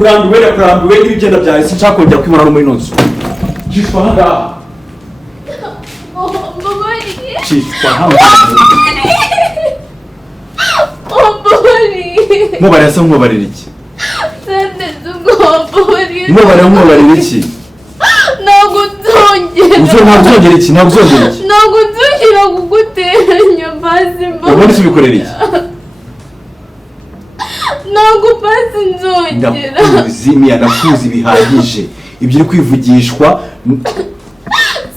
ndakurambiwe n'ibigenda byawe sinshaka kongera kwibona no muri nonzo cyitwa hanga cyitwa hanga mubarira se mubarira iki mubarira iki ntabwo nzongera iki ntabwo nzongera kuguteranya basi ubundi se ubikorera iki ntabwo basi nzongera ndakuzi bihagije ibyo uri kwivugishwa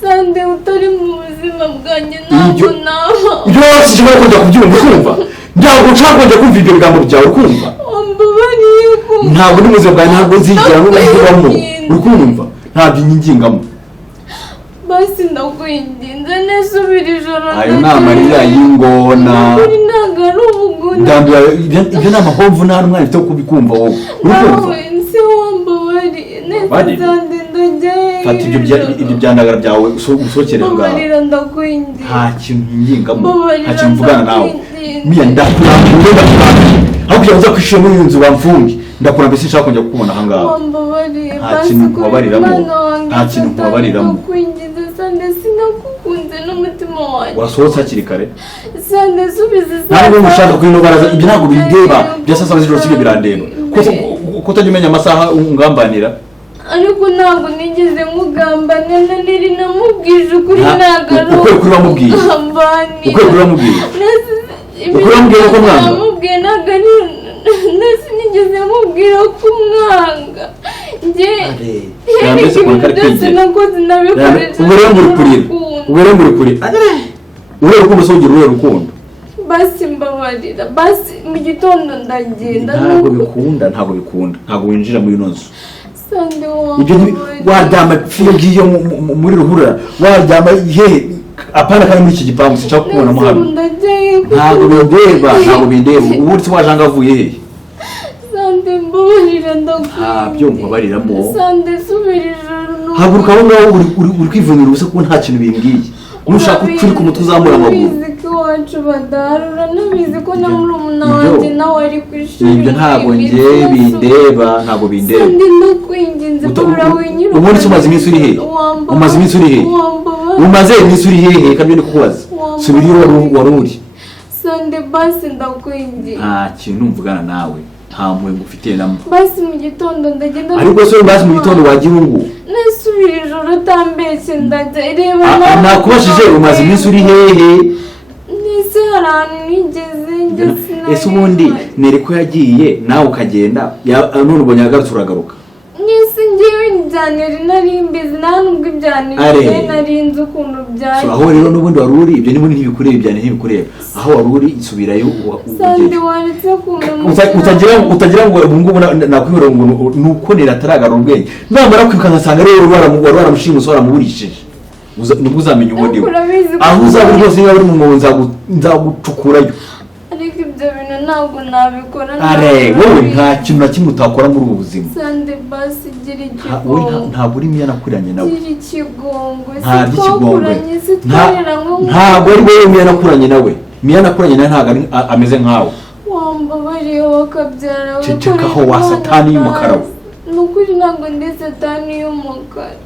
sande utari mu buzima bwanjye ntabwo naba ibyo wose ushobora kujya kubyumva ukumva ntabwo nshaka kujya kumva ibyo bigambo byawe ukumva ntabwo uri mu buzima bwawe ntabwo nzigera n'ubibamo ukumva ntabyo nyingingamo basi ndakwinginze nesubira ijoro ayo ni amarira y'ingona ntabwo ari ubuguna ibyo ni amahomvu nta n'umwana ufite wo kubikumva wowe nawe nsi wambabariye neza sande ndajyayo fata ibyo byandagara byawe usohokere ngaho mbabarira ndakwinginze nta kintu nkingingamo nta kintu mvugana nawe miya ndakurambiwe aho kugira ngo uza kwishima muri iyi nzu bamfunge ndakurambiwe sinshaka kongera kukubona aha ngaha nta kintu nkubabariramo sande sinakukunze n'umutima wanjye wasohotse hakiri kare sande subiza ntabwo mushaka kwino baraza ibyo ntabwo bindeba bya saa saba z'ijoro sibyo birandeba ko utajya umenya amasaha ungambanira ariko ntabwo nigeze nkugambanira niri namubwije ukuri ntabwo ari ukuri wamubwiye ko mwanga namubwiye ntabwo ari nigeze mubwira ko umwanga njye byose nakoze nabikoresha ubere muri kuri ureba urukundo se ugira ureba urukundo basi mbabarira basi mu gitondo ndagenda ntabwo bikunda ntabwo winjira muri ino nzu sande waryama fiyo ngiyo muri ruhurura waryama hehe apana kandi muri iki gipangu sinshaka kubonamo hano ntabwo bindeba ubu uretse wajanga avuye hehe sande mbabarira ndakwinginze ntabyo nkubabariramo sande subira ijoro haguruka aho ngaho uri kwivunira ubusa kuko nta kintu bimbwiye nushaka ukuri ku mutwe uzamura amaguru ubizi ko iwacu badarura n'ubizi ko na murumuna wanjye nawe ari ku ishuri ibyo ntabwo njye bindeba sande ndakwinginze kubura wenyine ubundi umaze iminsi uri hehe umaze iminsi uri hehe kabyo ndi kukubaza subira iyo wari uri sande basi ndakwinginze nta kintu mvugana nawe nta mpuhwe ngufitiye namo basi mu gitondo ndagenda ariko se basi mu gitondo wagira ubu nasubira ijoro utambeshye ndajya reba nakubashije umaze iminsi uri hehe nese hari ahantu nigeze ese ubundi nere ko yagiye nawe ukagenda none ubonye yagarutse uragaruka nese ngewe njyanira nari mbizi nta nubwo ibyanire nari nzi ukuntu byari aho rero n'ubundi wari uri ibyo n'ubundi ntibikureba ibyanire ntibikureba aho wari uri isubirayo sande waretse utagira ngo ubu ngubu nakwibura ngo nuko nera ataragarura ubwenge namara kwiruka ngasanga rero wari waramushimusha waramuburishije nibwo uzamenya uwo ndiwe aho uzaba uri hose niba uri mu mwobo nzagucukurayo ariko ibyo bintu ntabwo nabikora wowe nta kintu na kimwe utakora muri ubu buzima sande basi gira ikigongwe ntabwo uri miya nakuranye nawe gira ikigongwe ntabwo ari wowe miya nakuranye nawe miya nakuranye nawe ntabwo ameze nkawe wambabariye wakabyara we cecekaho wa satani y'umukara we ni ukuri ntabwo ndi satani y'umukara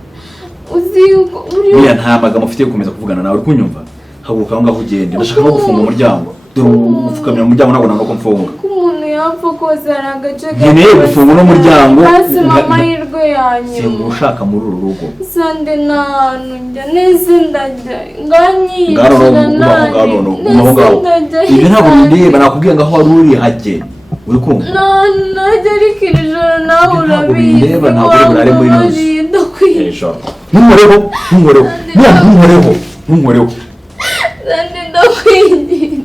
uzi yuko miya nta magambo ufite yo gukomeza kuvugana nawe uri kunyumva haguruka aho ngaho ugende ndashaka no gufunga umuryango dore upfukamira umuryango ntabwo nanga ko mfunga ko umuntu yapfa kose hari agace nkeneye gufunga uno muryango basi amahirwe yanyuma simba ushaka muri uru rugo sande nta hantu njya nese ndajya nganyiyishyura ibyo ntabwo bindeba nakubwiye ngo aho wari uri hajye uri kumva najya ariko iri joro nawe urabizi ntabwo uri burare muri ino nzu ntunkoreho sande ndakwinginze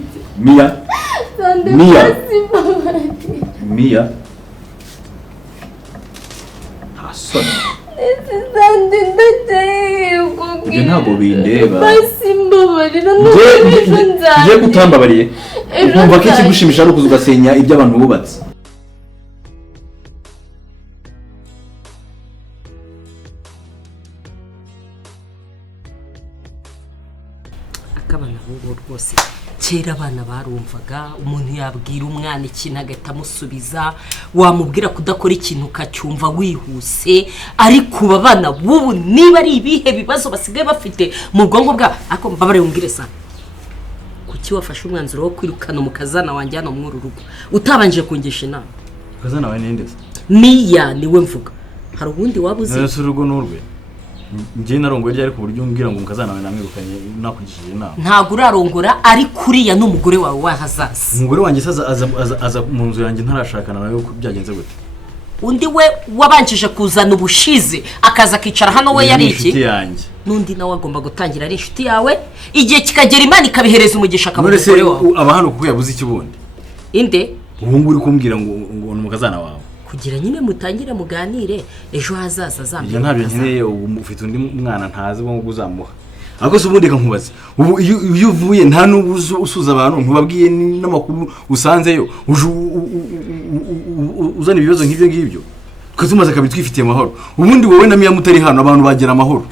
Mia ntasoni sande ndajyayo ibyo ntabwo bindeba basi mbabarira n'ubundi ngiye kutambabariye nkumva ko ikigushimisha ari ukuza ugasenya ibyo abantu bubatse akabana ahubwo rwose kera abana barumvaga umuntu yabwira umwana ikintu agahita amusubiza wamubwira kudakora ikintu ukacyumva wihuse ariko ubu abana bubu niba ari ibihe bibazo basigaye bafite mu bwonko bwa ako mbabare umbwire sana kuki wafashe umwanzuro wo kwirukana umukazana wanjye hano muri uru rugo utabanje kungisha inama ukazana wawe ninde Mia niwe mvuga hari ubundi wabuze nese urugo n'urwe njye narongoye ryari ku buryo umbwira ngo umukazana wawe namwirukanye nakugishije inama ntago urarongora ari kuriya n'umugore wawe wahazaza umugore wanjye aza mu nzu yanjye ntarashakana nawe byagenze gute undi we wabanjije kuzana ubushize akaza akicara hano we yari iki n'undi nawe agomba gutangira ari inshuti yawe igihe kikagera Imana ikabihereza umugisha akamugore wawe aba hano kuko yabuze ikibundi inde ubu nguri kumbwira ngo umukazana wawe kugira nyine mutangire muganire ejo hazaza zambe ntabyo nkeneye ubu ufite undi mwana ntazi ngo uzamuha ako se ubundi kankubaza ubu iyo uvuye nta n'usuza abantu ntubabwiye n'amakuru usanzeyo uzana ibibazo nk'ibyo ngibyo tumaze kabitwifitiye amahoro ubundi wowe na Mia mutari hano abantu bagira amahoro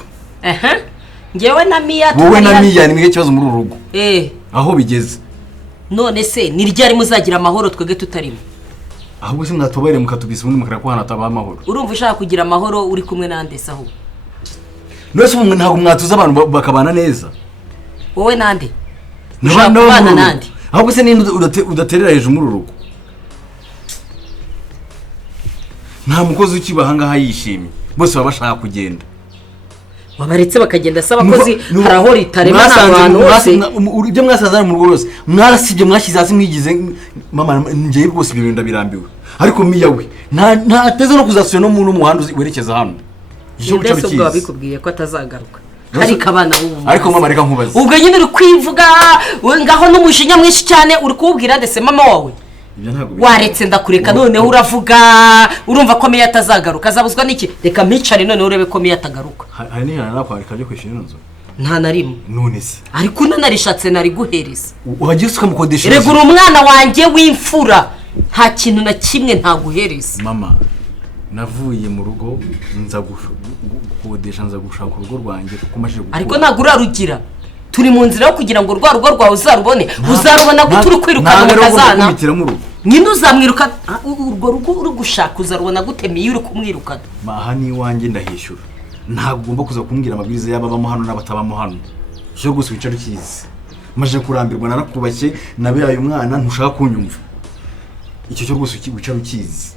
ngewe na Mia wowe na Mia ni mwe kibazo muri urugo aho bigeze none se ni ryari muzagira amahoro twege tutarimo ahubwo se mwatobere mukatubisa ubundi mukara ko hano ataba amahoro urumva ushaka kugira amahoro uri kumwe nande saho nose umwe ntabwo mwatuza abantu bakabana neza wowe nande nabana nande ahubwo se ninde udaterera hejuru muri urugo nta mukozi ukibahanga hayishimye bose baba bashaka kugenda wabaretse bakagenda saba kozi haraho ritarema n'abantu bose ibyo mwasanzana mu rugo rwose mwarasibye mwashyize hasi mwigize mama njye rwose ibintu birambiwe ariko Mia we nta teze no kuzasubira no mu muhanda werekeza hano icyo cyose ubwo bikubwiye ko atazagaruka ariko abana b'ubu ariko mama reka nkubaze ubwo nyine uri kwivuga ngaho n'umujinya mwinshi cyane uri kubwira ndetse mama wawe waretse ndakureka noneho uravuga urumva ko Mia atazagaruka azabuzwa n'iki reka mpicare noneho urebe ko Mia atagaruka hari n'ihana nakwarika byo kwishira inzu nta narimo none se ariko narishatse nari guhereza uhagiye ukamukodesha regura umwana wanjye w'imfura nta kintu na kimwe ntaguhereza mama navuye mu rugo nza gukodesha nza gushaka urugo rwanjye kuko maje gukura ariko ntago urarugira turi mu nzira yo kugira ngo rwa rugo rwawe uzarubone uzarubona gute uri kwirukana umukazana nyine uzamwiruka urwo rugo uri gushaka uzarubona gute Mia uri kumwirukana aha ni iwanjye ndahishyura ntabwo ugomba kuza kumbwira amabwiriza y'ababamo hano n'abatabamo hano cyo gusa wicara ukizi maje kurambirwa narakubashye nabiyaye umwana ntushaka kunyumva icyo cyo rwose wicara ukizi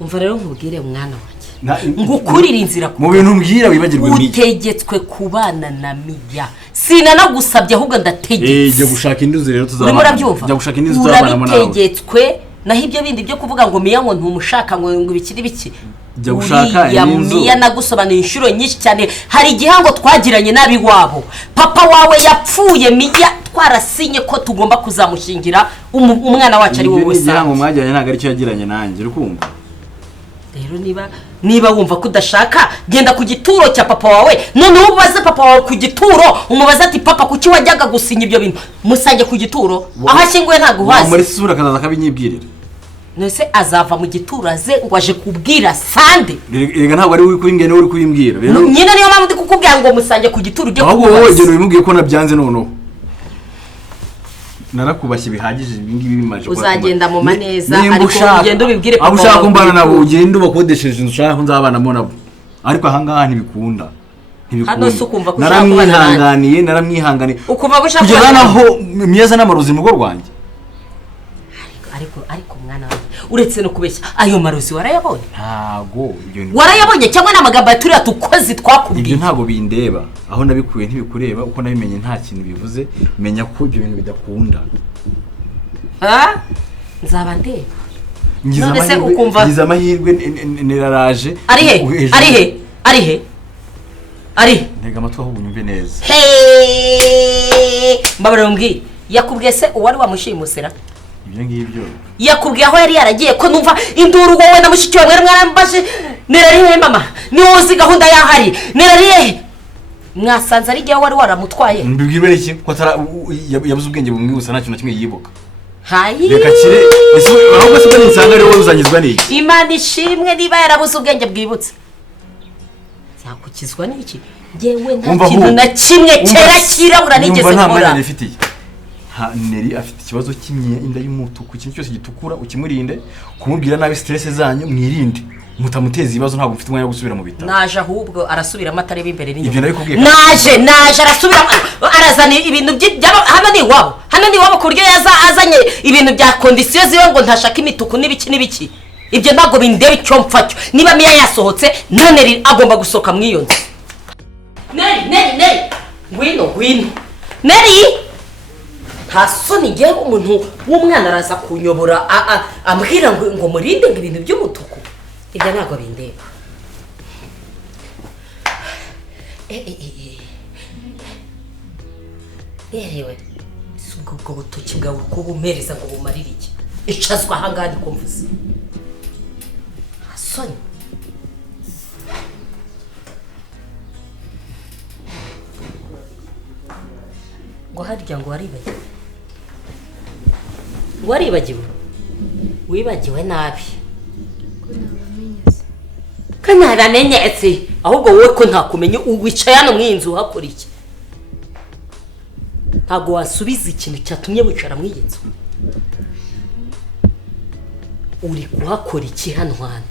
umva rero nkubwire mwana wanjye ngukurira inzira mu bintu mbwira wibagirwe Mia utegetswe kubana na Mia sinanagusabye ahubwo ndategetse jya gushaka indi rero tuzabana murabyumva jya gushaka indi tuzabana nawe urabitegetswe naho ibyo bindi byo kuvuga ngo Mia ngo ntumushaka ngo bikiri biki jya gushaka inzu Mia nagusobanura inshuro nyinshi cyane hari igihango twagiranye nabi wabo papa wawe yapfuye Mia twarasinye ko tugomba kuzamushingira umwana wacu ari wowe wese igihango mwagiranye ntago ari cyo yagiranye nanjye urukumva rero niba wumva ko udashaka genda ku gituro cya papa wawe noneho ubaze papa wawe ku gituro umubaze ati papa kuki wajyaga gusinya ibyo bintu musange ku gituro aho ashyinguye ntago uhazi muri sura kazaza kabinyibwirira nese azava mu gituro aze ngo aje kubwira sande rega ntabwo ari uri kubimbwira uri kubimbwira nyine niyo mpamvu ndi kukubwira ngo musange ku gituro ujye kubaza ahubwo wowe genda ubimubwiye ko nabyanze noneho narakubashye bihagije ibingibi bimaje uzagenda mu maneza ariko ugenda ubibwire papa ushaka kumbana nabo ugenda ubakodesheje inzu ushaka nzabanamo nabo ariko ahangaha ntibikunda hano se ukumva ko ushaka kubana naramwihanganiye ukumva ko ushaka kugeza naho Mia n'amarozi mu rugo rwanjye ariko mwana wawe uretse no kubeshya ayo marozi warayabonye ntago warayabonye cyangwa n'amagambo yaturiya tukozi twakubwiye ibyo ntago bindeba aho nabikuye ntibikureba uko nabimenye nta kintu bivuze menya ko ibyo bintu bidakunda nzaba ndeba ngize amahirwe niraraje ari ntega amatwi aho unyumve neza mbabara mbwiye yakubwiye se uwari wamushimusera ibyo ngibyo yakubwiye aho yari yaragiye ko numva induru wowe na mushiki wawe mwarambashe nerariye mama ni wowe gahunda yahari nerariye mwasanze ari gihe wari waramutwaye mbibwirwe iki ko yabuze ubwenge bumwe gusa nta kintu kimwe yibuka hayi reka kire ese ahubwo se bari insanga ari wowe uzanyizwa n'iki Imana ishimwe niba yarabuze ubwenge bwibutse yakukizwa n'iki ngewe nta kintu na kimwe kera kirabura nigeze nkora Nelly afite ikibazo cy'imyenda y'umutuku, ikintu cyose gitukura ukimurinde, kumubwira nabi stress zanyu mwirinde, mutamuteza ibibazo. Ntabwo mfite umwanya wo gusubira mu bitaro. Naje ahubwo arasubiramo atareba imbere n'inyuma. Ibyo nabikubwiye. Naje arasubira arazana ibintu hano ni wabo kuryo azanye ibintu bya condition ziwe ngo ntashaka imituku n'ibiki. Ibyo ntabwo bindeba icyo mfacyo. Niba miya yasohotse Nelly agomba gusoka mwiyo nzi. Nelly ngwino Nelly hasoni ngiye umuntu w'umwana araza kunyobora ambwira ngo murinde ngo ibintu by'umutuku. Ibyo ntabwo bindeba. Yewe ubwo butoki bwawe uko bumereza ngo bumarire iki? Icazwa ahangaha ni kumvuze hasoni. Ngo harya ngo waribagiwe wibagiwe nabi kanaramenyetse ahubwo wowe ko ntakumenye wicaye hano mwinzu hakora iki? Ntago wasubiza ikintu cyatumye wicara mwiyitso. Uri kuhakora iki hano hano?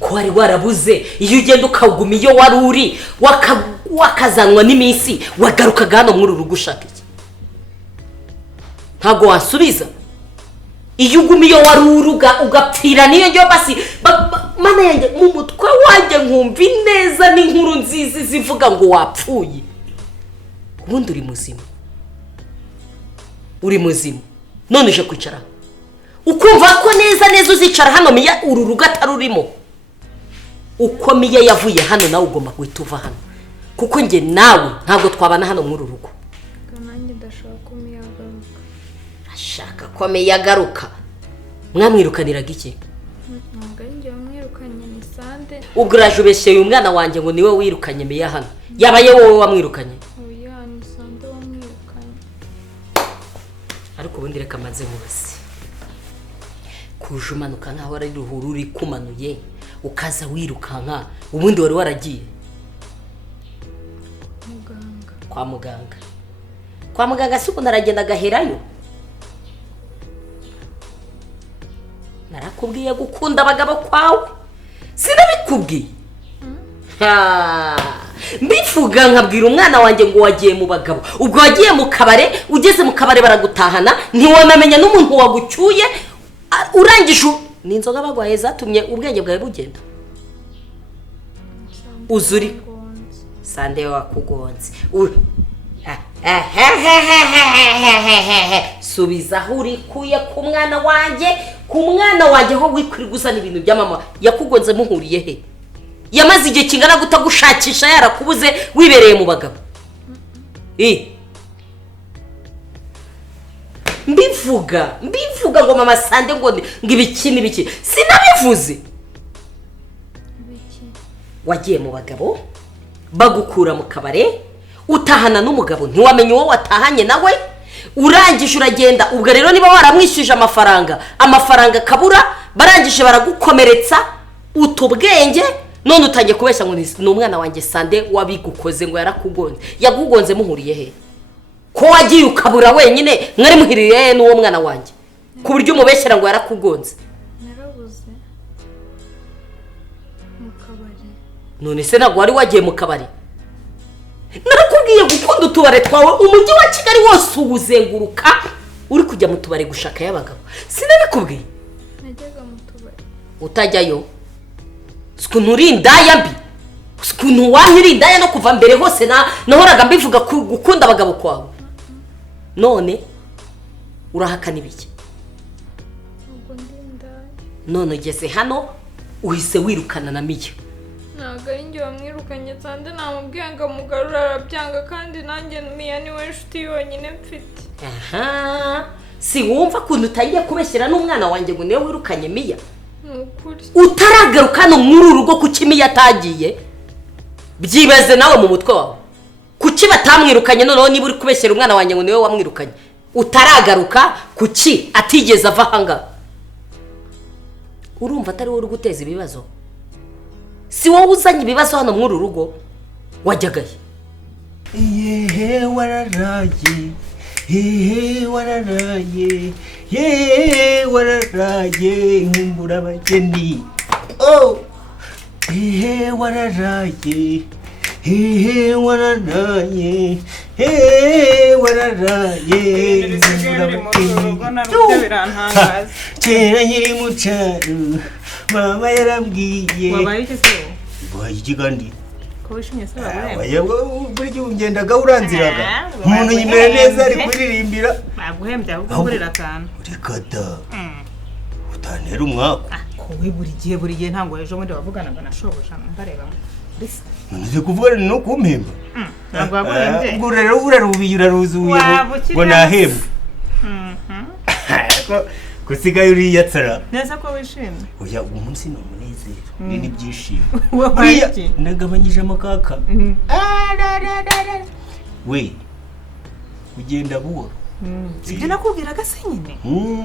Ko wari warabuze iyo ugenda ukaguma iyo wari uri wakazanwa n'iminsi wagarukaga hano muri urugo ushaka iki? Ntago wasubiza iyo uguma iyo wari uruga ugapfira niyo njyo basi mana yanjye mu mutwe wanjye nkumva neza n'inkuru nziza zivuga ngo wapfuye. Ubundi uri muzima none uje kwicara ukumva ko neza uzicara hano miya uru rugo atarurimo. Uko miya yavuye hano nawe ugomba guhita uva hano kuko njye nawe ntabwo twabana hano muri uru rugo. Kananjye ndashaka ko miya agaruka. Ashaka ko miya agaruka? Mwamwirukaniraga iki? Ntabwo ari njye wamwirukanye ni Sande. Uguraje ubeshyeye umwana wanjye ngo niwe wirukanye miya hano. Yabaye wowe wamwirukanye? Oya ni Sande wamwirukanye. Ariko ubundi reka maze mubaze. Kuje umanuka nkaho ari ruhuru uri kumanuye ukaza wirukanka ubundi wari waragiye kwa muganga si uko naragenda gaherayo. Narakubwiye gukunda abagabo kwawe sinabikubwiye. Mbivuga nkabwira umwana wanjye ngo wagiye mu bagabo, ubwo wagiye mu kabare, ugeze mu kabare baragutahana ntiwamenya n'umuntu wagucyuye urangije n'inzoga bagwaye zatumye ubwenge bwawe bugenda. Uzuri Sande wakugonze subiza aho uri kuye ku mwana wanjye ho wikwiri gusana ibintu bya mama yakugonze muhuriye he? Yamaze igihe kingana gutagushakisha yarakubuze wibereye mu bagabo. Mbivuga ngo mama Sande ngo ibiki sinabivuze. Wagiye mu bagabo bagukura mu kabare utahana n'umugabo ntiwamenye uwo watahanye nawe urangije uragenda. Ubwo rero niba waramwishyuje amafaranga kabura barangije baragukomeretsa utubwenge none utangiye kubeshya ngo ni umwana wanjye Sande wabigukoze ngo yarakugonze. Yagugonze muhuriye he? Ko wagiye ukabura wenyine mwari muhiriye n'uwo mwana wanjye ku buryo umubeshyera ngo yarakugonze. Narabuze mu kabari. None se ntabwo wari wagiye mu kabari? Narakubwiye gukunda utubare twawe umujyi wa Kigali wose uwuzenguruka uri kujya mu tubare gushaka y'abagabo. Sinabikubwiye? Najyaga mu tubare. Utajyayo? Sikuntu uri indaya mbi? Sikuntu wanyiri indaya no kuva mbere hose nahoraga mbivuga gukunda abagabo kwawe? None urahakana ibiki? Ubwo ndi indaya. None ugeze hano uhise wirukana na miya. Ntabwo ari njye wamwirukanye Sande namubwiye ngo amugarura arabyanga kandi nanjye miya niwe nshuti yonyine mfite. Si wumva kuntu utangiye kubeshyira n'umwana wanjye ngo niwe wirukanye miya? Nukuri. Utaragaruka no muri urugo kuki miya atagiye? Byibaze nawe mu mutwe wawe. Kuki batamwirukanye noneho niba uri kubeshyira umwana wanjye ngo niwe wamwirukanye? Utaragaruka kuki atigeze ava hanga? Urumva atari wowe uri guteza ibibazo? Si wowe uzanye ibibazo hano muri urugo? Wajyagaye? Yehe wararaye, yehe wararaye, yehe wararaye, nkumbura abageni. Oh, yehe wararaye, yehe wararaye, yehe wararaye, nkumbura abageni. Kera nkiri mu cyaro, mama yarambwiye. Wabaye iki se? Wabaye iki kandi? Ko wishimye se wabaye? Wabaye buri gihe ugendaga uranziraga. Umuntu yimera neza ari kuririmbira. Baguhembye ahubwo ngurira akantu. Reka da. Utanera umwaka. Kowe buri gihe ntango ejo muri bavuganaga na shobuja mbareba. Mbese none kuvugana no kumpemba. Ntabwo waguhembye. Ubwo rero urarubiye uraruzuye ngo nahemba. Kusigaye uriya tsara. Neza ko wishimye. Oya umunsi no munezero. Ni byishimo. Wabaye iki? Nagabanyije amakaka. We. Ugenda buhoro. Sibyo nakubwiraga se nyine.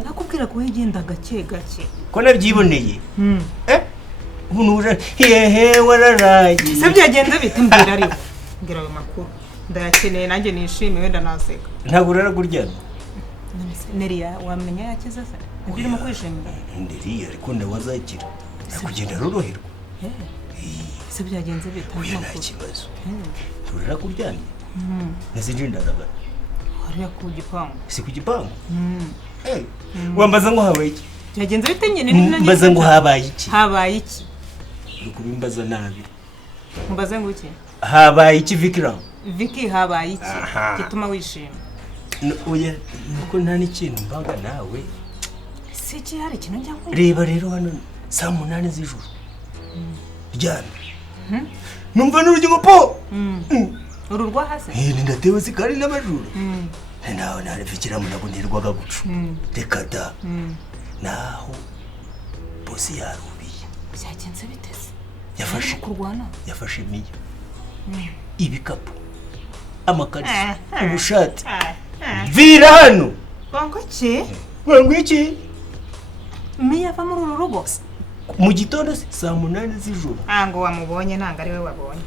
Nakubwira ko wegenda gake gake. Ko nabyiboneye. Unuje hehe wararaye. Se byagenda bite mbwira ari. Ngira ayo makuru. Ndayakeneye nanjye nishime wenda naseka. Ntabwo uraraguryana. Nelly wamenya yakiza se? Ndimo kwishimira. Nelly ariko ndawazakira. Nakugenda roroherwa. Se byagenze bite? Oya nta kibazo. Uraraguryana. Nazinje ndaraga. Hariya ku gipangu. Si ku gipangu? Wambaza ngo habaye iki? Byagenze bite nyine ni nanjye. Mbaza ngo habaye iki? Habaye iki? Uri kubimbaza nabi. Mbaza ngo iki? Habaye iki Vikram? Vicky habaye iki? Gituma wishima. Oya nuko nta n'ikintu mbaga nawe. Si iki hari ikintu njya nkwe. Reba rero hano saa 8 z'ijoro. Ryana. Numva n'urugingo po. Ururwa hase? Ndatewe sikari n'amajuru. Naho narifikira munabonerwaga gucu. Reka da. Naho bosi yarubiye. Byagenze bitese. Yafashe kurwana. Yafashe miya. Ibikapu. Amakariso. Ubushati. Vira hano. Wango iki? Wango iki? Miya va muri uru rugo. Mu gitondo saa 8 z'ijoro. Ngo wamubonye nanga ari we wabonye.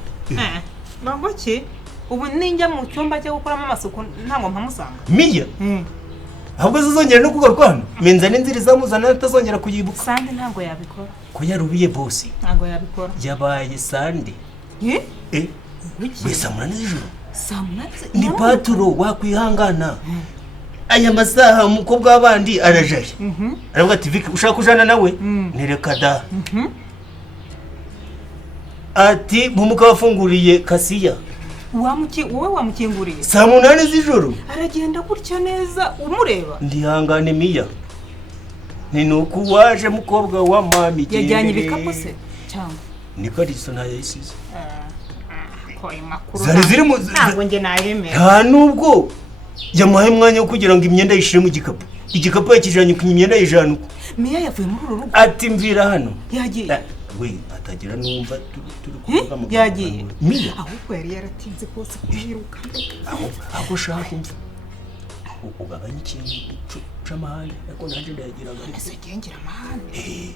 Wango iki? Ubu ninjya mu cyumba cyo gukoramo amasuku ntango mpamusanga. Miya? Ahubwo zizongera no kugaruka hano. Menza n'inzira zamuzana atazongera kuyibuka. Sande ntango yabikora. Ko yarubiye bosi. Ntango yabikora. Yabaye sande. Wesa 8 z'ijoro. Samnaze ni paturo wakwihangana. Aya masaha umukobwa w'abandi arajaye. Aravuga ati Vicky ushaka kujana nawe? Nereka da. Ati bumuka wafunguriye kasiya. Wowe wamukinguriye? Saa 8 z'ijoro. Aragenda gutya neza umureba? Ndihangane miya. Ni nuko waje mukobwa wa mami. Yajyanye ibikapu se cyangwa? Niko ariso nayisize. Zari ziri mu ntabwo nge nayemera. Nta nubwo yamuhaye umwanya wo kugira ngo imyenda yishire mu gikapu. Igikapu yakijanye ku imyenda yijana uko. Miya yavuye muri uru rugo. Ati mvira hano. Yagiye. We atagira numva turi kuvuga mu. Yagiye. Miya. Ahubwo yari yaratinze kose kuyiruka. Aho shaka kumva. Ugabanya ikintu c'amahane ariko nanje ndayagiraga. Ese gengira amahane.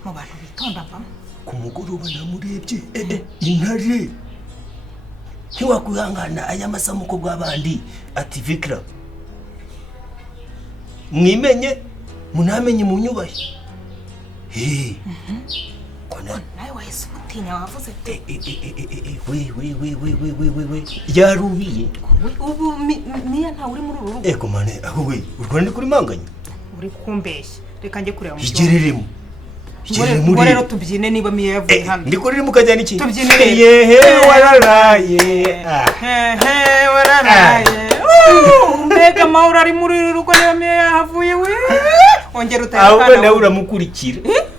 Mu bantu bitonda mva. Ku mugoroba namurebye. Intare. Ntiwakwihangana aya masamuko bw'abandi ati Vikra mwimenye munamenye mu nyubahe kona nawe wahise umutinya wavuze te we yarubiye ubu miya nta uri muri uru rugo ego mane aho we urwana ndi kuri manganya uri kumbeshya reka njye kureba mu igereremo ngo rero tubyine niba miya yavuye hano ndiko riri mukajyana iki tubyine yehe wararaye wararaye mbega mahura ari muri rugo niba miya yahavuye we ongera utayakana ahubwo nawe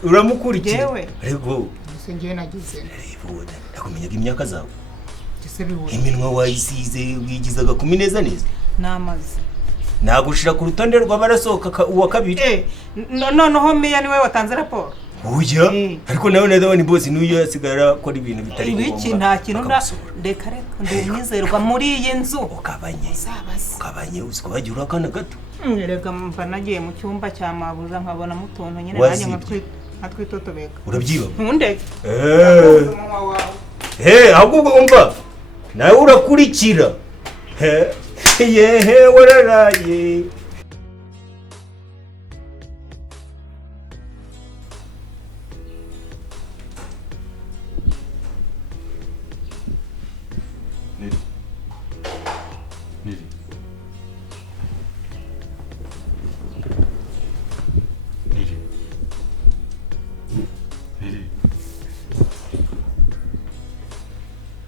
uramukurikira yewe rego ese ngiye nagize ndakumenyaga imyaka zawe iminwa wayisize wigizaga kumineza neza namaze nagushira ku rutonde rw'abarasohoka uwa kabiri noneho miya niwe watanze raporo uya ariko nawe nadabona boss n'uyo yasigara akora ibintu bitari ngombwa ibiki nta kintu reka ndumwizerwa muri iyi nzu ukabanye uziko bagira urakana gato reka mva nagiye mu cyumba cya mabuza nkabona mutonto nyine nanjye nkatwitotobeka urabyiba ntundeke ahubwo umva nawe urakurikira yehe wararaye.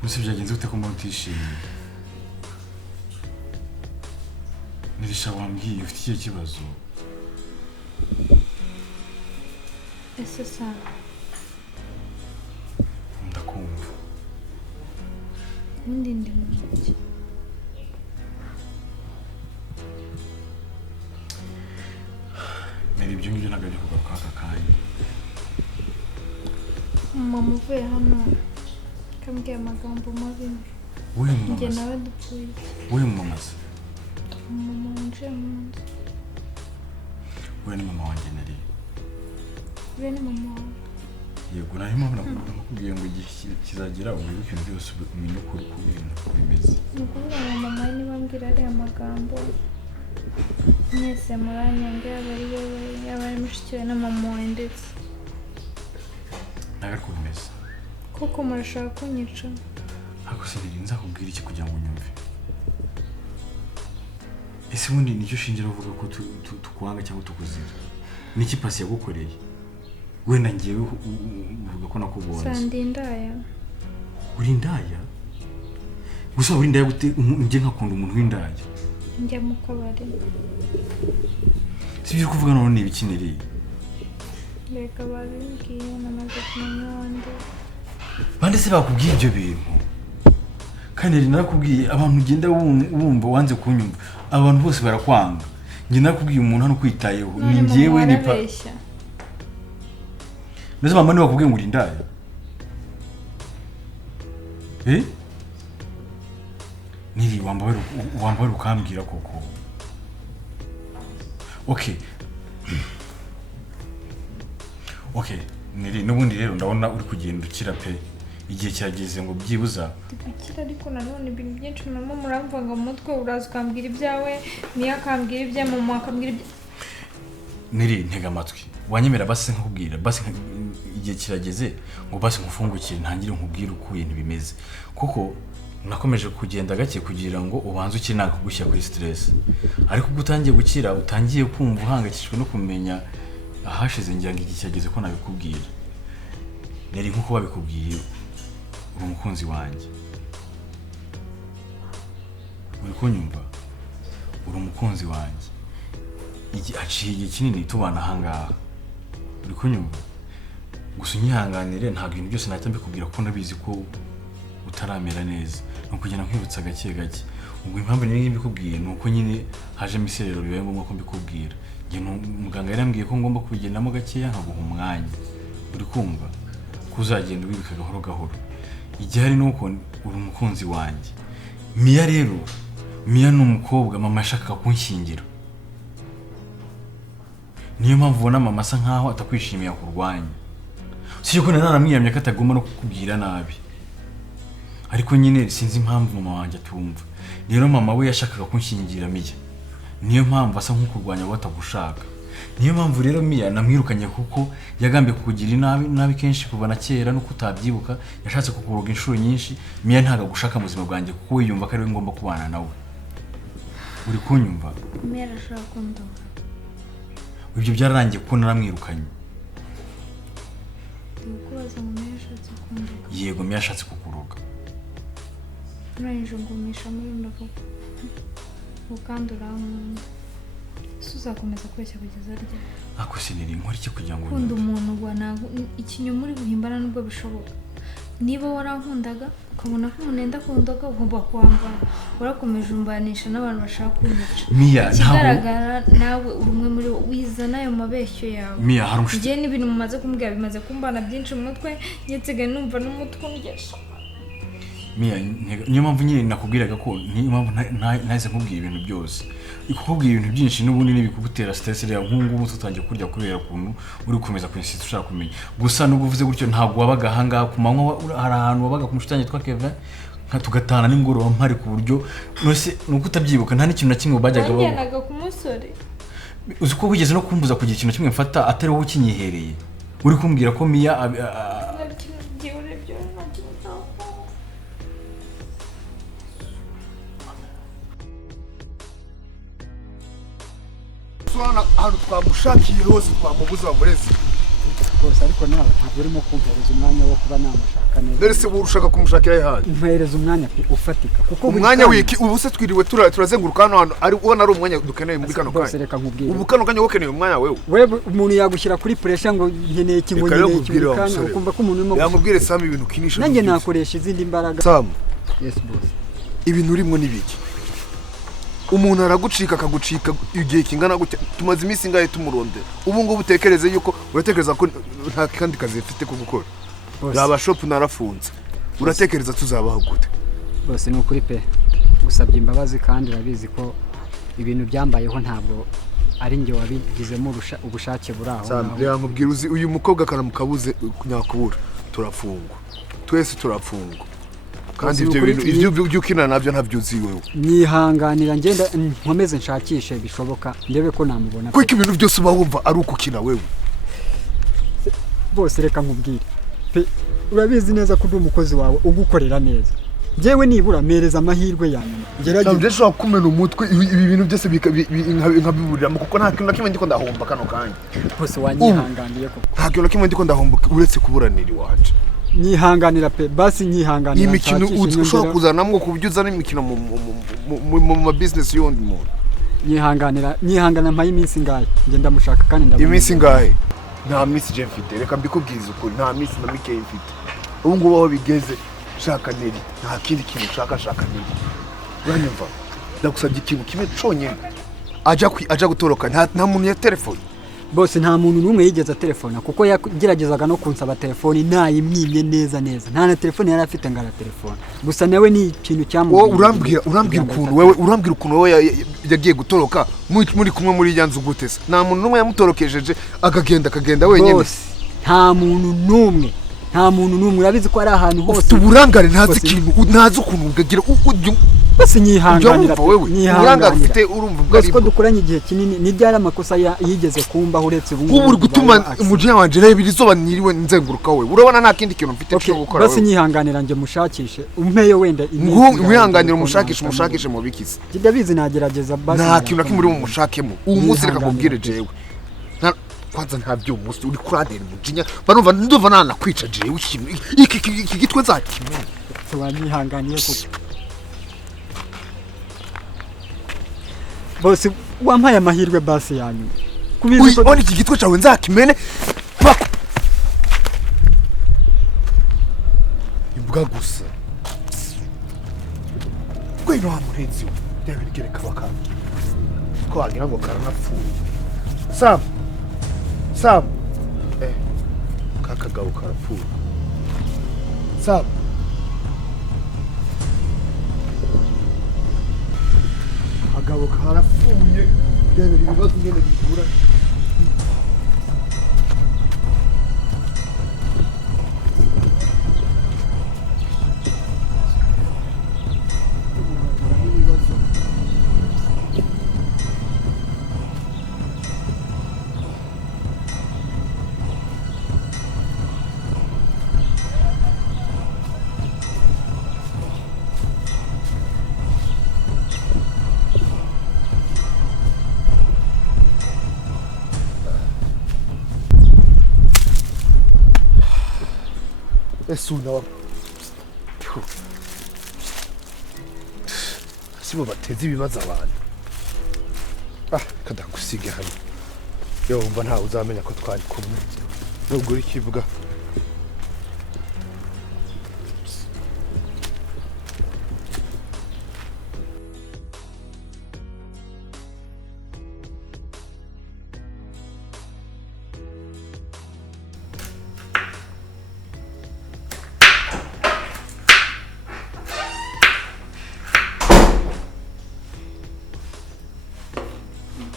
Musi byagenze gute ko mbona utishimye? Nirisha wambwiye ufite ikihe kibazo? Ese sa Ndakumva. ubundi ndi mu ntoki. Nari ibyo ngibyo ntabwo ari kugaruka aka kanya. Mama uvuye hano kambwiye amagambo mabi. Njye nawe dupfuye. Wowe mumamaze. Mama wanje mu nzu. Wowe ni mama wanjye Nelly. Wowe ni mama wawe. Yego nari mpamvu nakubwiye ngo igihe kizagira umenye ikintu byose umenye ukuri ku bintu uko bimeze. Ni ukuvuga ngo mama we niba ambwira ariya magambo mwese muranyanga yaba ari wowe yaba ari mushiki we na mama wawe ndetse. Ntabwo ari ko bimeze. Koko murashaka kunyica? Ako se Nelly nzakubwira iki kugira ngo unyumve? Ese ubundi nicyo shingira uvuga ko tukwanga cyangwa tukuzira? Niki pasi yagukoreye? Wenda ngiye uvuga ko nakubonye. Sandi indaya. Uri indaya? Gusa uri indaya gute nje nkakunda umuntu w'indaya? Njya mu kabari. Sibyo kuvuga none ibiki Nelly? Reka babimbwiye namaze kumenya wande. Bande se bakubwiye ibyo bintu? Kandi Nelly narakubwiye abantu ugenda wumva wanze kunyumva. Abantu bose barakwanga. Nge nakubwiye umuntu hano kwitayeho. Ni ngewe ni pa. Neza mama niwe bakubwiye ngo uri indaya? Nelly wambaye ukambwira koko. Okay. Okay, Nelly nubundi rero ndabona uri kugenda ukira pe. Igihe cyageze ngo byibuza. Dukira ariko nanone ibintu byinshi mama muramvanga mu mutwe uraza ukambwira ibyawe niyo akambwira ibye mama akambwira ibye. Nelly ntega amatwi. Wanyemera basi nkubwira basi igihe kirageze ngo basi nkufungukire ntangire nkubwire uko ibintu bimeze. Kuko nakomeje kugenda gake kugira ngo ubanze ukire nakugushyira kuri stress. Ariko ubwo utangiye gukira utangiye kumva uhangayikishijwe no kumenya ahashize ngira ngo igihe cyageze ko nabikubwira. Nelly nkuko babikubwiye uri umukunzi wanjye. Uri kunyumva? Uri umukunzi wanjye. Aciye kinini tubana ahangaha. Uri kunyumva? Gusa unyihanganire ntabwo ibintu byose nahita mbikubwira ko nabizi ko utaramera neza. No kugenda nkwibutsa gake gake. Ubwo impamvu nini mbikubwiye nuko nyine haje miserero bibaye ngombwa ko mbikubwira. Nge muganga yarambwiye ko ngomba kubigendamo gakeya nkaguha umwanya. Uri kumva? Kuzagenda ubibika gahoro gahoro. Igihari nuko uri umukunzi wanjye. Mia rero, Mia ni umukobwa mama ashaka kunshingira. Niyo mpamvu ubona mama asa nkaho atakwishimiye kurwanya. Si yuko naramwiyamye ko atagomba no kukubwira nabi. Ariko nyine sinzi impamvu mama wanjye atumva. Rero mama we yashakaga kunshingira Mia. Niyo mpamvu asa nk'ukurwanya abo atagushaka. Niyo mpamvu rero Mia namwirukanye kuko yagambiye kukugira nabi kenshi kuva na kera no kutabyibuka. Yashatse kukuroga inshuro nyinshi. Mia ntaga gushaka mu buzima bwanjye kuko yumva ko ari we ngomba kubana nawe. Uri kunyumva? Mia arashaka kundoga. Ibyo byararangiye kuko naramwirukanye. Ukubaza ngo Mia yashatse kundoga. Yego Mia yashatse kukuroga. Nurangije ngumisha muri ndako. Ukandi urankunda. Uzakomeza kweshya kugeza rya. Ako siniri nkora iki kugira ngo ukunda umuntu ubona ikinyoma uri guhimbana nubwo bishoboka. Niba warankundaga ukabona ko umunenda kundoga ugomba kwambara. Urakomeje umbanisha n'abantu bashaka kunyica. Mia kigaragara nawe uri umwe muri wizana ayo mabeshyo yawe. Mia harushye. Ngiye n'ibintu mumaze kumbwira bimaze kumbana byinshi mu mutwe nyetsege numva n'umutwe ungesha. Mia niyo mpamvu nyine nakubwiraga ko niyo mpamvu nahise nkubwira ibintu byose. Ikukubwira ibintu byinshi n'ubundi n'ibikugutera stress rero nk'ubu tutangiye kurya kubera kuntu uri gukomeza kwinsita ushaka kumenya. Gusa nubwo uvuze gutyo ntabwo wabaga hanga ku manywa hari ahantu wabaga ku mushitanyi twa Kevin tugatana nimugoroba mpari ku buryo nose nuko utabyibuka nta n'ikintu na kimwe bajyaga babo wajyanaga ku musore uzi ko wigeze no kumbuza kugira ikintu kimwe mfata atari wowe ukinyihereye uri kumbwira ko Mia Swana ahantu twamushakiye hose twamubuza bamureze rwose ariko nawe ntabwo urimo kumpereza umwanya wo kuba namushaka neza dore se urushaka kumushakira ihandi mpereza umwanya ufatika kuko umwanya wiki ubu se twiriwe turazenguruka hano ari ubona ari umwanya dukeneye muri kano kanya reka nkubwire ubu kano kanya wokeneye umwanya wewe umuntu yagushyira kuri pressure ngo nkeneye ikingo nkeneye ikingo kanya ukumva ko umuntu urimo yamubwire Sam ibintu kinisha nanjye nakoresha izindi mbaraga Sam yes boss ibintu urimo nibiki umuntu aragucika akagucika igihe kingana gutya tumaze iminsi ngaye tumurondera ubu ngubu utekereze yuko uratekereza ko nta kandi kazi mfite ko gukora yaba shop narafunze uratekereza tuzabaho gute bose ni ukuri pe gusabye imbabazi kandi urabizi ko ibintu byambayeho ntabwo ari njye wabigizemo ubushake buraho Sam nkubwira uzi uyu mukobwa karamukabuze nyakubura turafungwa twese turafungwa kandi ibyo bintu by'ukina nabyo ntabyuzi wewe nihanganira ngenda nkomeze nshakishe bishoboka ndebe ko namubona kuko ibintu byose uba wumva ari ukukina wewe bose reka nkubwire pe urabizi neza ko ndi umukozi wawe ugukorera neza njyewe nibura mereza amahirwe yanyu gerageza ndashaka kumena umutwe ibi bintu byose nkabiburiramo kuko nta kintu na kimwe ndiko ndahomba kano kanya bose wanyihanganiye ko nta kintu na kimwe ndiko ndahomba uretse kuburanira iwacu nihanganira pe basi nyihanganira imikino ushobora kuzanamwo kubyuza n'imikino mu business y'undi muntu nyihangana mpaye iminsi ngahe nge ndamushaka kandi ndabona iminsi ngahe nta minsi je mfite reka mbikubwiza ukuri nta minsi na mike mfite ubu ngubu aho bigeze shaka Nelly nta kindi kintu shaka Nelly uranyumva ndagusabye ikintu kimwe conyene aja gutoroka nta muntu ya telefone bose nta muntu numwe yigeze telefona kuko yageragezaga no kunsaba telefoni nayimwimye neza nta na telefone yari afite ngara telefone gusa nawe ni ikintu cyamubwiye urambwira ukuntu wewe yagiye gutoroka muri kumwe muri yanzu gutese nta muntu numwe yamutorokejeje akagenda wenyine bose nta muntu numwe urabizi ko ari ahantu hose ufite uburangare ntazi ukuntu ugagira basi nyihanganira uburangare ufite urumva bwari ko dukoranye igihe kinini ni byari amakosa yigeze kumba uretse ubu uri gutuma umujinya wanje reba irizoba niriwe nzenguruka we urabona nta kindi kintu mfite cyo gukora basi nyihanganira nje mushakishe umpeyo wenda mwihanganira umushakishe mu bikiza ndabizi nagerageza basi nta kintu nakimuri mu mushakemo ubu munsi reka kubwire jewe kwanza ntabyo umunsi uri kuradera umujinya barumva ndumva nanakwica jewe iki gitwe nzakimenya wanyihanganiye kuko bose wampaye amahirwe basi yanyu kubizi ko iki gitwe cyawe nzakimene imbwa gusa kwino amurenzi ndabirigere kabaka ko wagira ngo karanapfuye Sam kakagabo karapfuye Sam agabo karapfuye ndebera ibibazo ngene bigura esuna sibo bateze ibibazo abantu kadagusige hano yumva nta uzamenya ko twari kumwe nubwo ikivuga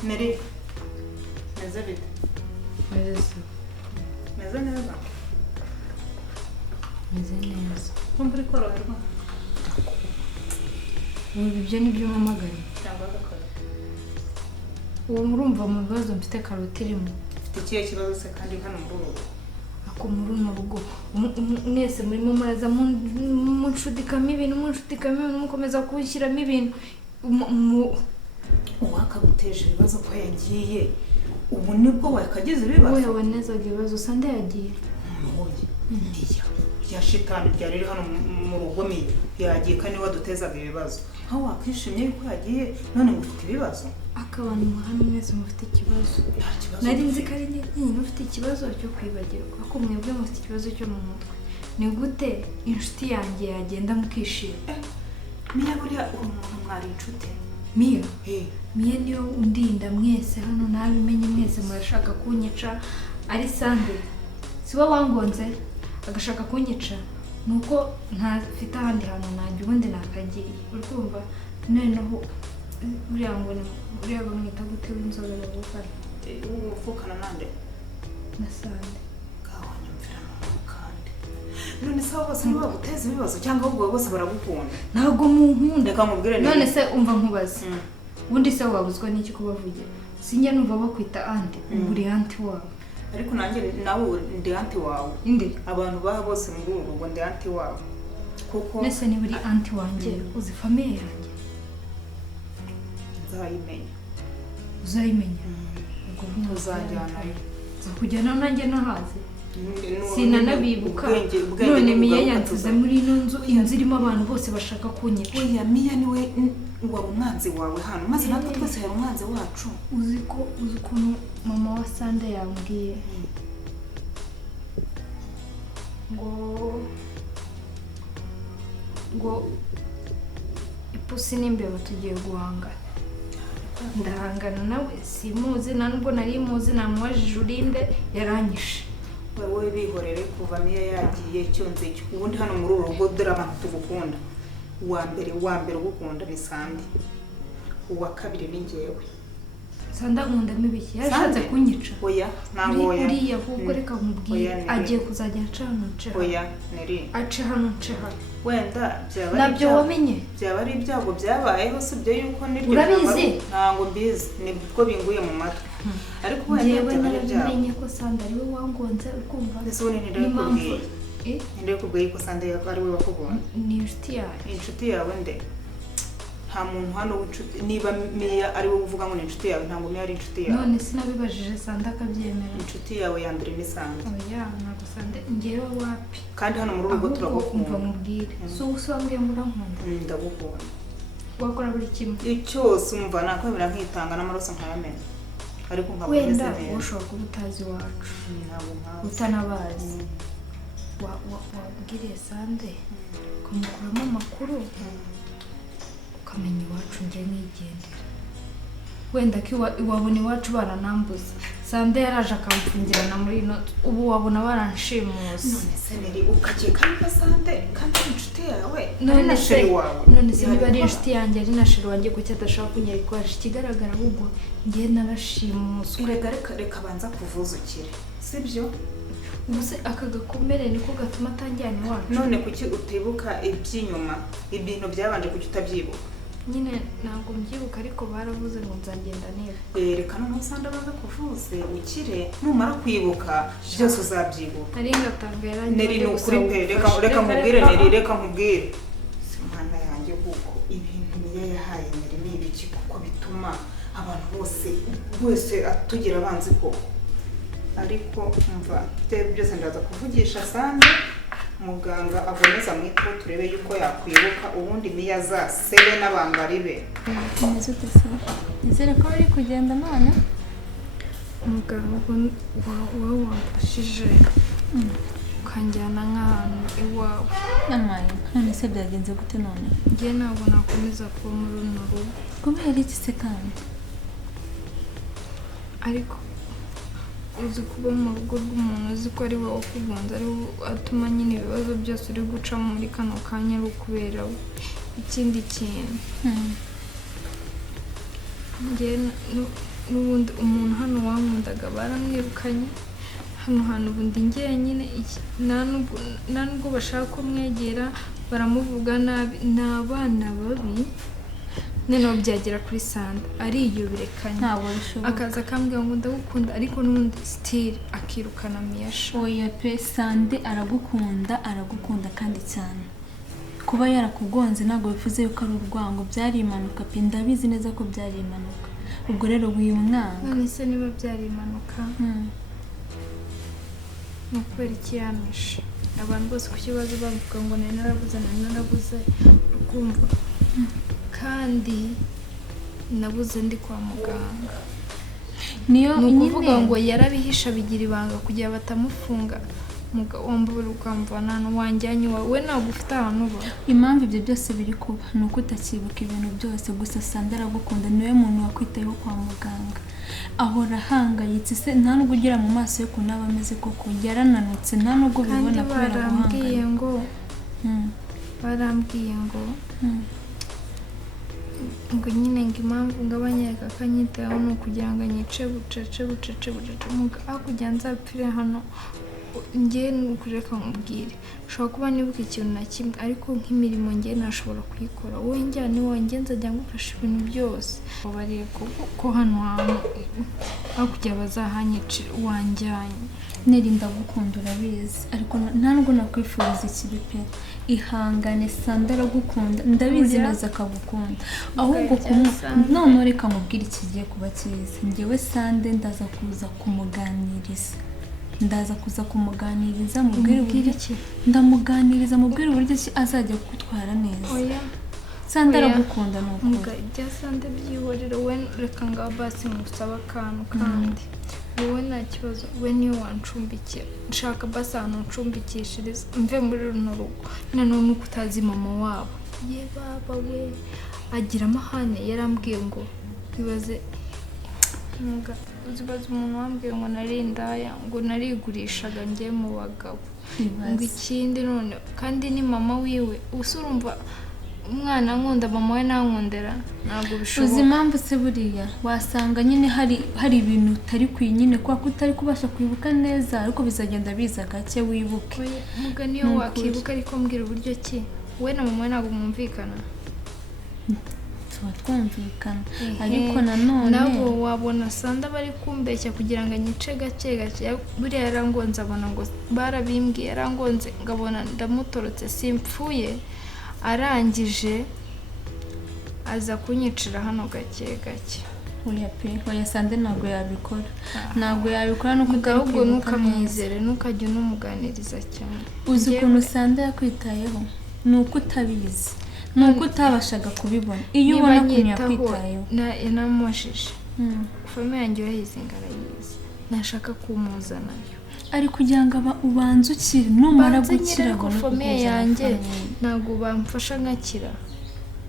Nelly, meze bite? Meze neza. Meze neza. Kumva uri koroherwa? ibyo ni byo mpamagara cyangwa agakora uwo murumva mu bibazo mfite karoti irimo ufite ikihe kibazo se kandi hano muri uru rugo ako muri runo rugo mwese murimo muraza munshudikamo ibintu mukomeza kubishyiramo ibintu uwakaguteje ibibazo ko yagiye ubu nibwo wakagize ibibazo wowe wanezaga ibibazo sande yagiye niya rya shitani ryari riri hano mu rugo yagiye kandi wadutezaga ibibazo aho wakwishimye yuko yagiye none ngo ufite ibibazo akabantu hano mwese mufite ikibazo nari nzi ko ari nyine ufite ikibazo cyo kwibagirwa ako mwebwe mufite ikibazo cyo mu mutwe ni gute inshuti yanjye yagenda mukishima Mia buriya umuntu mwari inshuti Mia Mia niyo undinda mwese hano nabimenye mwese murashaka kunyica ari sande siwe wangonze agashaka kunyica nuko ntafite ahandi hantu nanjye ubundi nakagiye urumva noneho buriya ngo buriya bamwita gute w'inzobe bagukana ufukana nande na sande kawanyumvira kandi none se bose niba guteza ibibazo cyangwa ahubwo bose baragukunda ntabwo munkunda reka mubwire none se umva nkubaze ubundi se wabuzwa n'iki kubavugira sinjya numva bakwita andi uri anti wawe ariko nanjye nawe ndi anti wawe inde abantu baha bose muri uru rugo ndi anti wawe kuko nese ni buri anti wanjye uzi famiye yanjye uzayimenya ubwo uzajyanayo kujyana nanjye nahazi sinanabibuka none Mia yansize muri ino nzu inzu irimo abantu bose bashaka kunyica oya Mia niwe wari umwanzi wawe hano maze natwe twese yari umwanzi wacu uzi ukuntu mama wa Sande yambwiye ngo ipusi n'imbeba tugiye guhangana ndahangana nawe simuzi nubwo nari muzi namubajije urinde yaranyishe wewe bihorere kuva Mia yagiye cyonze cyo ubundi hano muri uru rugo dore abantu tugukunda uwa mbere ugukunda ni Sande uwa kabiri ni njyewe Sanda nkundamo ibiki yashatse kunyica oya ntabwo oya uriya ahubwo reka nkubwire agiye kuzajya aca hano nce oya Nelly aca hano nce hano wenda byaba nabyo wamenye byaba ari ibyago byabayeho si byo yuko niryo urabizi ntabwo mbizi nibwo binguye mu matwi ariko wenda byaba ari namenye ko Sanda ari we wangonze ukumva ese ubu ninde kubwiye ko Sanda ari we wakubonye ni inshuti yawe nde nta muntu hano w'inshuti niba Mia ari we uvuga ngo ni inshuti yawe ntabwo Mia ari inshuti yawe none sinabibajije Sanda akabyemera inshuti yawe ya mbere ni Sanda oya ntabwo Sanda ngewe wapi kandi hano muri urugo turagukunda mubwire so usambwiye ngo urankunda ndagukunda wakora buri kimwe cyose umva nakwemera nkitanga n'amaraso nkayamena ariko nkabona wenda ushobora kuba utazi iwacu utanabazi wabwiriye Sande ukamukuramo amakuru ukamenya iwacu njye nigendera wenda ko iwabona iwacu baranambuza Sande yaraje akamfungirana muri ino ubu wabona baranshimuza none se Nelly ukakeka ko Sande kandi inshuti yawe none se niba ari inshuti yanjye ari na sheri wanjye kuki adashaka kunyerikwaje ikigaragara ahubwo njye narashimuswe reka banza kuvuzukire sibyo ubuse aka gakomere niko gatuma atanjyana iwacu none kuki utibuka iby'inyuma ibintu byabanje kuki utabyibuka nyine ntabwo mbyibuka ariko baravuze ngo nzagenda neza reka noneho Sanda baza kuvuze ukire numara kwibuka byose uzabyibuka ari ngatanga yarangiye Nelly ni ukuri pe reka nkubwire Nelly reka nkubwire si mwana yanjye kuko ibintu Mia yahaye Nelly ni ibiki kuko bituma abantu bose atugira abanzi ko ariko umva byose ndaza kuvugisha Sande muganga agomeza mwitwo turebe yuko yakwibuka ubundi Mia zasebe n'abambari be nizere ko ari kugenda none muganga wawe wamfashije ukanjyana nk'ahantu iwawe namaye none se byagenze gute none njye ntabwo nakomeza kuba muri runo rugo kubera iki se kandi ariko uzi kuba mu rugo rw'umuntu uzi ko ari we wakugonze ari we atuma nyine ibibazo byose uri guca muri kano kanya ari ukubera we ikindi kintu n'ubundi umuntu hano wankundaga baramwirukanye hano hantu ubundi njyenyine nta nubwo bashaka kumwegera baramuvuga nabi ni abana babi noneho byagera kuri Sanda ariyoberekanye ntabwo bishoboka akaza akambwira ngo ndagukunda ariko n'undi still akirukana Miyasha. oya pe Sande aragukunda kandi cyane kuba yarakugonze ntabwo bivuze yuko ari urwango byari impanuka pe ndabizi neza ko byari impanuka ubwo rero wimwanga none se niba byari impanuka nukubera iki yamishe abantu bose ku kibazo bavuga ngo narabuze ukumva kandi nabuze ndi kwa muganga niyo nukuvuga ngo yarabihisha bigira ibanga kugira batamufunga wambura ukamva nano wanjyanye we ntabwo ufite ahantu uba impamvu ibyo byose biri kuba ni uko utakibuka ibintu byose gusa Sanda aragukunda niwe muntu wakwitayeho kwa muganga ahora ahangayitse se nta nubwo ugira mu maso yo kunaba ameze koko yarananutse nta nubwo bibona kubera guhangayika barambwiye ngo ngo nyine ngo impamvu ngabanyereka akanyitaho ni ukugira ngo anyice bucece aho kugira nzapfire hano njye nukureka nkubwire ushobora kuba nibuka ikintu na kimwe ariko nk'imirimo njye nashobora kuyikora wowe njyane wanjye nzajya ngufasha ibintu byose ubariye ko hano hantu aho kugira bazahanyicira wanjyanye Nelly ndagukunda urabizi ariko nta nubwo nakwifuriza ikibi pe ihangane Sanda aragukunda ndabizi neza akagukunda ahubwo none reka mubwire ikigiye kuba cyiza njyewe Sande ndaza kuza kumuganiriza mubwire uburyo ndamuganiriza mubwire uburyo azajya kugutwara neza Sanda aragukunda nuko ibya Sande byihorera we reka ngaho basi ngusaba akantu kandi wowe nta kibazo we niyo wancumbikira nshaka basi ahantu ncumbikishiriza mve muri runo rugo nanone nuko utazi mama wabo ye baba we agira amahane yarambwiye ngo ibaze uzibaza umuntu wambwiye ngo nari indaya ngo narigurishaga njye mu bagabo ngo ikindi none kandi ni mama wiwe usa urumva umwana nkunda mama we nankundera ntabwo bishoboka uzi impamvu se buriya wasanga nyine hari ibintu utari nyine kwa kutari kubasha kwibuka neza ariko bizagenda biza gake wibuke muga niyo wakibuka ariko mbwira uburyo ki we na mama we ntabwo mwumvikana tuba twumvikana ariko nanone nabo wabona Sanda bari kumbeshya kugira ngo anyice gake buriya yarangonze abona ngo barabimbwiye yarangonze ngabona ndamutorotse simpfuye arangije aza kunyicira hano gake oya Sande ntabwo yabikora nuko ahubwo nukamwizere nukajya unumuganiriza cyane uzi ukuntu Sande yakwitayeho nuko utabizi nuko utabashaga kubibona iyo ubona ukuntu yakwitayeho namubashije famiye yanjye yahize ngarayizi nashaka kumuzanayo ari kugira ngo ubanze ukire numara gukira ko famiye yanjye ntabwo bamfasha nkakira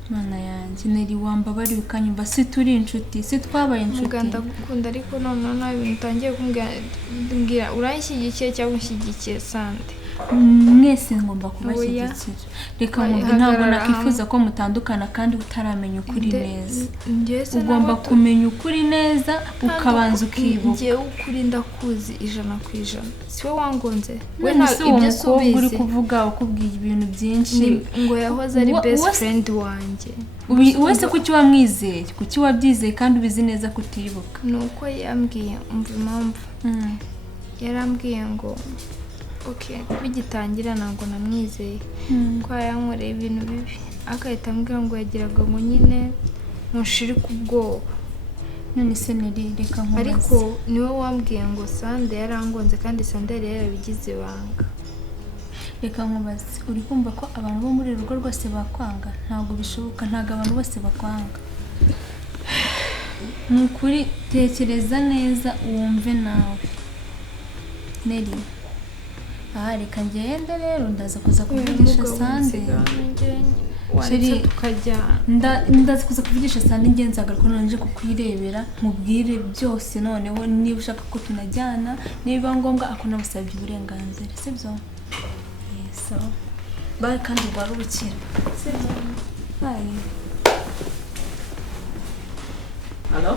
mana yanjye Nelly wambabariye ukanyumva si turi inshuti si twabaye inshuti muganda gukunda ariko none nta bintu utangiye kumbwira urayishyigikiye cyangwa ushyigikiye Sande mwese ngomba kubashyigikira reka ntabwo nakwifuza ko mutandukana kandi utaramenya ukuri neza ugomba kumenya ukuri neza ukabanza ukibuka njyewe ukuri ndakuzi 100%. si we wangonze we ibyo subizi uri kuvuga ukubwiye ibintu byinshi ngo yahoze ari best friend wanjye wese kuki wamwizeye kuki wabyizeye kandi ubizi neza kutibuka nuko yambwiye umva impamvu yarambwiye ngo okay bigitangira ntabwo namwizeye ko yankoreye ibintu bibi akahita ambwira ngo yagiraga ngo nyine mushiri ku bwoba none se Nelly reka nkubaze ariko niwe wambwiye ngo Sande yarangonze kandi Sande yari yarabigize ibanga reka nkubaze uri kumva ko abantu bo muri rugo rwose bakwanga ntabwo bishoboka ntabwo abantu bose bakwanga nukuri tekereza neza wumve nawe Nelly reka ngende rero ndaza kuza kuvugisha Sande ndaza kuza kuvugisha Sande ngenzagaruka none nje kukwirebera mubwire byose noneho niba ushaka ko tunajyana niba ngombwa akunabusabye uburenganzira sibyo so bye kandi rwarubukira sibyo bye Hello?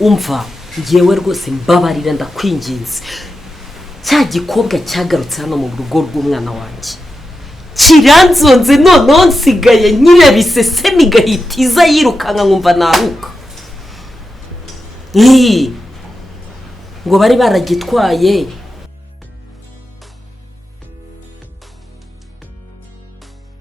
umva ngewe rwose mbabarira ndakwinginze cya gikobwa cyagarutse hano mu rugo rw'umwana wanjye kiranzonze noneho nsigaye nyirabisesemi igahita yirukanka nkumva naruka ngo bari baragitwaye